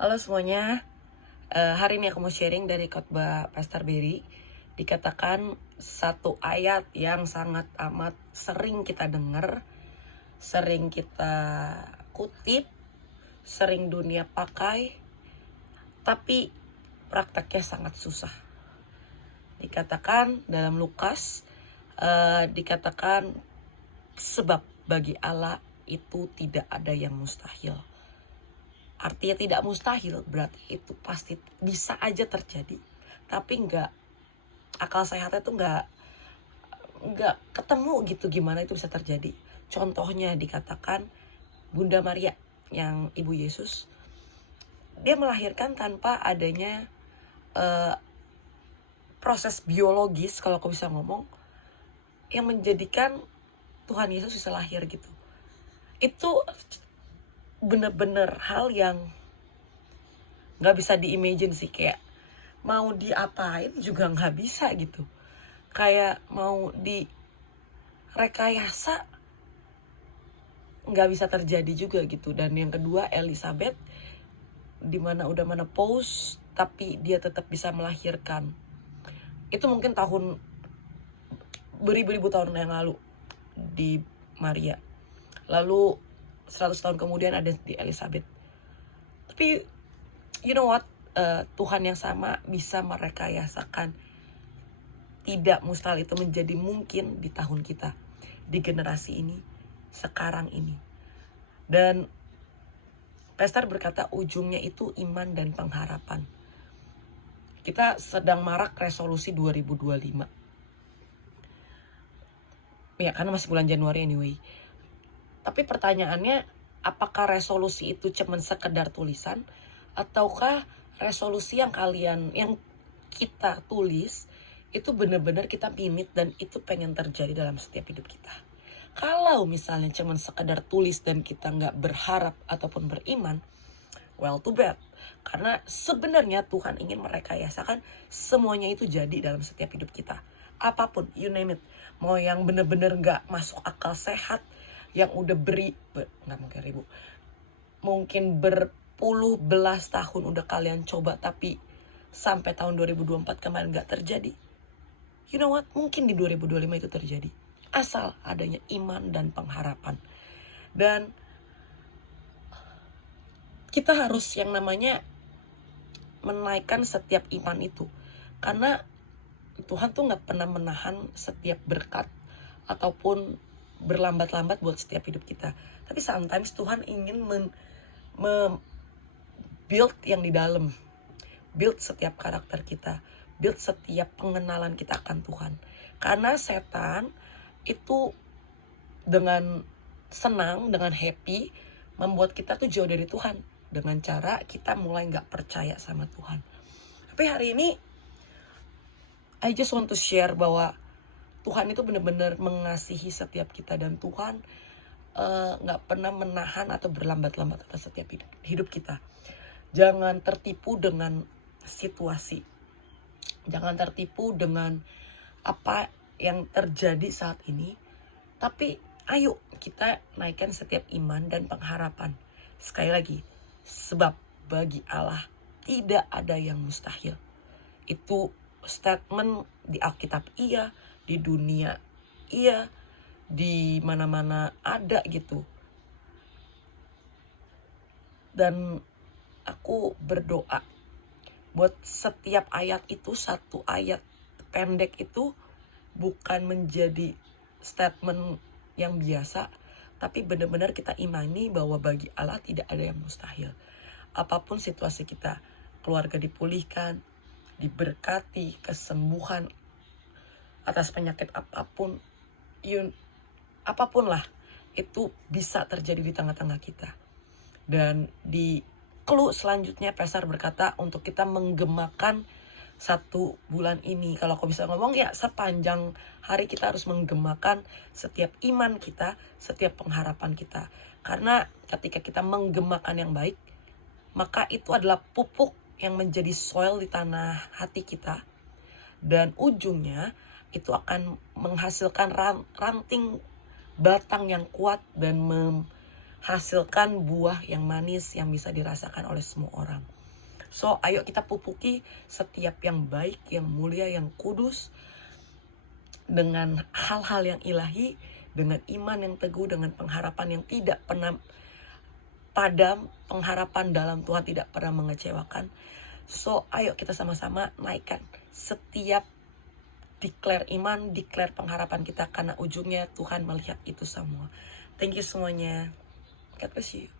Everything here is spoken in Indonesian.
Halo semuanya, hari ini aku mau sharing dari khotbah Pastor Berry. Dikatakan satu ayat yang sangat amat sering kita dengar, sering kita kutip, sering dunia pakai, tapi prakteknya sangat susah. Dikatakan dalam Lukas, dikatakan sebab bagi Allah itu tidak ada yang mustahil. Artinya tidak mustahil berarti itu pasti bisa aja terjadi. Tapi akal sehatnya tuh nggak ketemu gitu gimana itu bisa terjadi. Contohnya dikatakan Bunda Maria yang Ibu Yesus, dia melahirkan tanpa adanya proses biologis, kalau aku bisa ngomong, yang menjadikan Tuhan Yesus bisa lahir gitu. Itu bener-bener hal yang nggak bisa diimagine sih, kayak mau diapain juga nggak bisa gitu, kayak mau direkayasa nggak bisa terjadi juga gitu. Dan yang kedua, Elizabeth dimana udah menopause tapi dia tetap bisa melahirkan. Itu mungkin tahun beribu-ribu tahun yang lalu di Maria, lalu 100 tahun kemudian ada di Elizabeth. Tapi you know what, Tuhan yang sama bisa merekayasakan tidak mustahil itu menjadi mungkin di tahun kita, di generasi ini, sekarang ini. Dan Pastor berkata ujungnya itu iman dan pengharapan. Kita sedang marak resolusi 2025. Ya karena masih bulan Januari anyway. Tapi pertanyaannya, apakah resolusi itu cuma sekedar tulisan, ataukah resolusi yang kita tulis itu benar-benar kita minit dan itu pengen terjadi dalam setiap hidup kita. Kalau misalnya cuma sekedar tulis dan kita nggak berharap ataupun beriman, well too bad. Karena sebenarnya Tuhan ingin merekayasakan semuanya itu jadi dalam setiap hidup kita. Apapun, you name it. Mau yang benar-benar nggak masuk akal sehat, yang udah nggak mungkin ribu, mungkin berpuluh belas tahun udah kalian coba tapi sampai tahun 2024 kemarin nggak terjadi. You know what, mungkin di 2025 itu terjadi, asal adanya iman dan pengharapan. Dan kita harus yang namanya menaikkan setiap iman itu, karena Tuhan tuh gak pernah menahan setiap berkat ataupun berlambat-lambat buat setiap hidup kita. Tapi sometimes Tuhan ingin build yang di dalam, build setiap karakter kita, build setiap pengenalan kita akan Tuhan. Karena setan itu dengan senang, dengan happy, membuat kita tuh jauh dari Tuhan, dengan cara kita mulai gak percaya sama Tuhan. Tapi hari ini I just want to share bahwa Tuhan itu benar-benar mengasihi setiap kita, dan Tuhan gak pernah menahan atau berlambat-lambat atas setiap hidup kita. Jangan tertipu dengan situasi, jangan tertipu dengan apa yang terjadi saat ini. Tapi ayo kita naikkan setiap iman dan pengharapan. Sekali lagi, sebab bagi Allah tidak ada yang mustahil. Itu statement di Alkitab iya, di dunia iya, di mana-mana ada gitu. Dan aku berdoa buat setiap ayat itu, satu ayat pendek itu bukan menjadi statement yang biasa, tapi benar-benar kita imani bahwa bagi Allah tidak ada yang mustahil. Apapun situasi kita, keluarga dipulihkan, diberkati, kesembuhan atas penyakit apapun, apapun lah, itu bisa terjadi di tengah-tengah kita. Dan di clue selanjutnya Pastor berkata untuk kita menggemakan 1 bulan ini. Kalau aku bisa ngomong ya, sepanjang hari kita harus menggemakan setiap iman kita, setiap pengharapan kita. Karena ketika kita menggemakan yang baik, maka itu adalah pupuk yang menjadi soil di tanah hati kita. Dan ujungnya itu akan menghasilkan ranting batang yang kuat dan hasilkan buah yang manis yang bisa dirasakan oleh semua orang. So, ayo kita pupuki setiap yang baik, yang mulia, yang kudus dengan hal-hal yang ilahi, dengan iman yang teguh, dengan pengharapan yang tidak pernah padam, pengharapan dalam Tuhan tidak pernah mengecewakan. So, ayo kita sama-sama naikkan setiap declare iman, declare pengharapan kita, karena ujungnya Tuhan melihat itu semua. Thank you semuanya. God bless you.